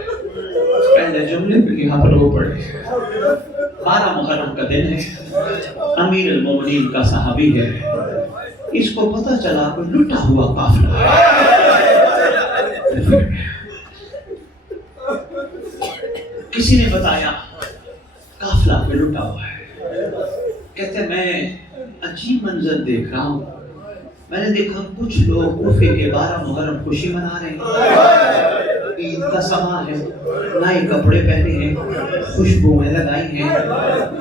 پہلے جملے پہ یہاں پر وہ پڑے, 12 محرم کا دن ہے, امیر المومنین کا صحابی ہے, اس کو پتہ چلا کوئی لٹا ہوا قافلہ ہے. کسی نے بتایا قافلہ پہ لٹا ہوا ہے. کہتے میں عجیب منظر دیکھ رہا ہوں. میں نے دیکھا کچھ لوگ کوفے کے 12 محرم خوشی منا رہے ہیں, عید کا سماں ہے, نئے کپڑے پہنے ہیں, خوشبوئیں لگائی ہیں,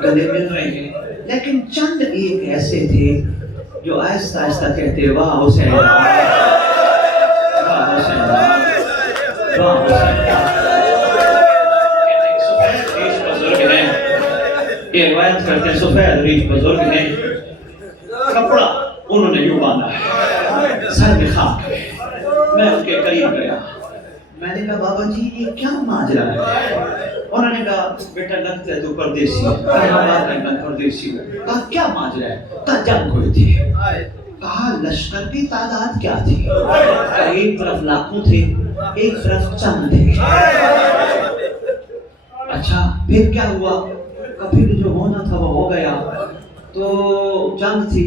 گلے مل رہے ہیں, لیکن چند ایک ایسے تھے جو آہستہ آہستہ کہتے واہ حسین, واہ حسین, واہ حسین. کہتے سفید یہ روایت کرتے ہیں سفید ریش بزرگ نے کپڑا انہوں نے یوں باندھا ہے، سر میں خاک ہے۔ میں ان کے قریب گیا، میں نے کہا بابا جی یہ کیا ماجرا ہے؟ انہوں نے کہا بیٹا لگتا ہے تو پردیسی ہے، کہا بات ہے میں پردیسی ہوں۔ کہا کیا ماجرا ہے؟ کہا جنگ ہوئی تھی۔ کہا لشکر کی تعداد کیا تھی؟ کہا ایک طرف لاکھوں تھے، ایک طرف چند تھے۔ اچھا پھر کیا ہوا؟ پھر جو ہونا تھا وہ ہو گیا، تو جنگ تھی۔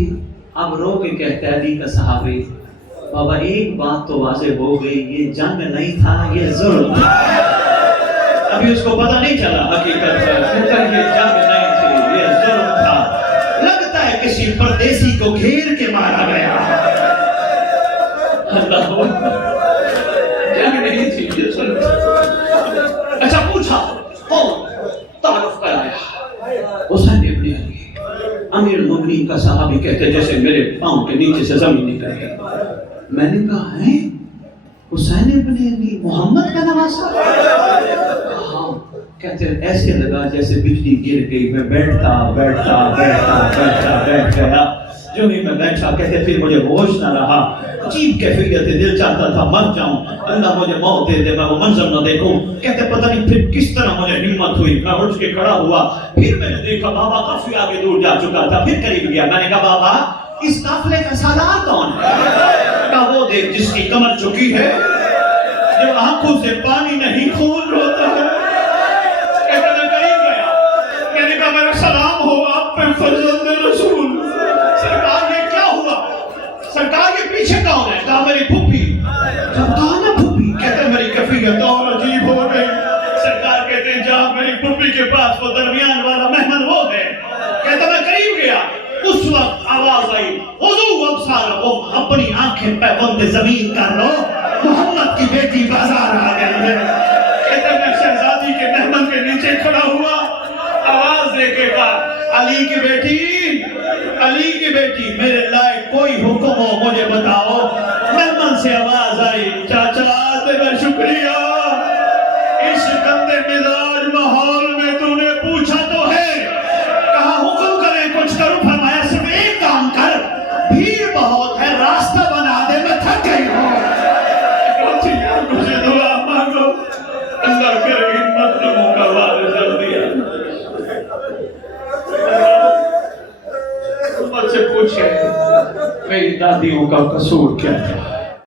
اب رو کے کہتا ہے علی کا صحابی بابا ایک بات تو واضح ہو گئی، یہ جنگ نہیں تھا، یہ ظلم تھا۔ ابھی اس کو پتہ نہیں چلا حقیقت یہ جنگ نہیں تھی، یہ ظلم تھا۔ لگتا ہے کسی پردیسی کو گھیر کے مارا گیا۔ اللہ جنگ نہیں تھی، یہ ظلم تھا۔ اچھا پوچھا کون؟ تعارف کرایا حسین ابن علی، امیر المومنین کا صحابی، کہتے جیسے میرے پاؤں کے نیچے سے زمین نکل گئی۔ میں نے کہا ہے حسین ابن علی محمد کا نواسا؟ ہاں۔ کہتے ایسے لگا جیسے بجلی گر گئی، میں بیٹھ گیا۔ جو ہی میں بیٹھا کہتے پھر مجھے ہوش نہ رہا، عجیب کیفیت ہے، دل چاہتا تھا مر جاؤں، اللہ مجھے موت دے دے، میں وہ منظر نہ دیکھوں۔ کہتے پتہ نہیں پھر کس طرح مجھے ہمت ہوئی، میں اٹھ کے کھڑا ہوا، پھر میں نے دیکھا بابا کافی آگے دور جا چکا تھا، پھر قریب گیا۔ میں نے کہا بابا اس قافلے کا سالار کون ہے؟ کہا وہ دیکھ جس کی کمر جھکی ہے، جو آنکھوں سے پانی نہیں خون روتا ہے۔ کہتے میں قریب گیا، میں نے کہا میرا سلام ہو آپ پہ فرزند رسول۔ سرکار یہ کیا ہوا؟ سرکار کے پیچھے کون ہے؟ کہا میری پھوپھی۔ جب کہا نا پھوپھی، کہتے میری کیفیت اور عجیب ہو گئی۔ سرکار کہتے ہیں جا میری پھوپھی کے پاس وہ درمیان والا مہمان وہ ہے۔ کہتا میں قریب گیا، اس وقت آواز آئی وضو ابصارکم، اپنی آنکھیں پہ بند زمین کر لو، محمد کی بیٹی بازار آ گئی ہے۔ کہتا میں شہزادی کے مہمان کے نیچے کھڑا ہوا، آواز دے کے کہا علی کی بیٹی، علی کی بیٹی میرے لائق کوئی حکم ہو مجھے بتاؤ۔ مہمان سے آواز آئی چاچا تیرا شکریہ، اس گندے مزاج ماحول میں تو نے پوچھا تو ہے، کہا حکم کریں کچھ کروں؟ فرمایا صرف ایک کام کر، بھیڑ بہت ہے راستہ بنا دے، میں تھک گئی ہوں۔ مجھے دعا مانگو اللہ کرے ان مظلوموں کا وارث جلدی آئے۔ عمر سے پوچھے میری دادیوں کا قصور کیا تھا؟